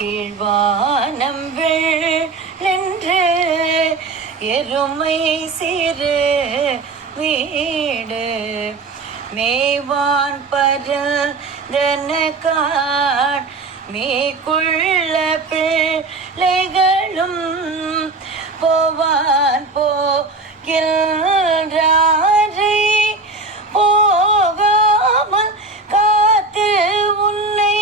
கீழ்வானம் வெள்ளென்று எருமை சிறு வீடு மேவான் பரந்தனகான் மேக்குள்ள பிள்ளைகளும் போவான் போகின்றாரை போகாமல் காத்து உன்னை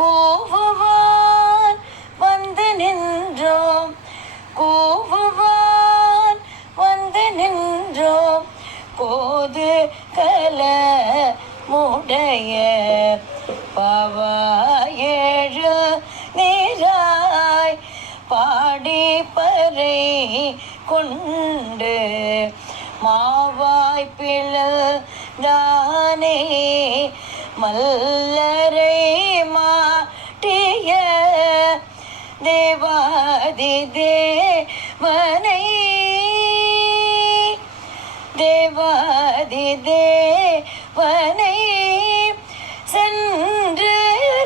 கூவுவான் வந்து நின்றோம் கூவுவான் வந்து நின்றோம் கோது கல முடைய பாவாயேழு நீராய் பாடி பறை கொண்டு மாவாய் பிளந்தானே மல்லரை மாட்டிய தேவாதி தேவனை தேவாதி தேவனை சென்று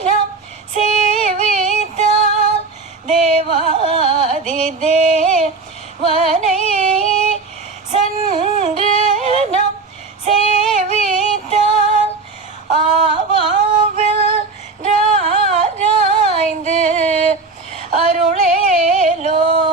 நாம் சேவித்தால் தேவாதி தேவனை சென்று நாம் சேவித்தால் ஆவாவில் ராராய்ந்து அருளேலோரம்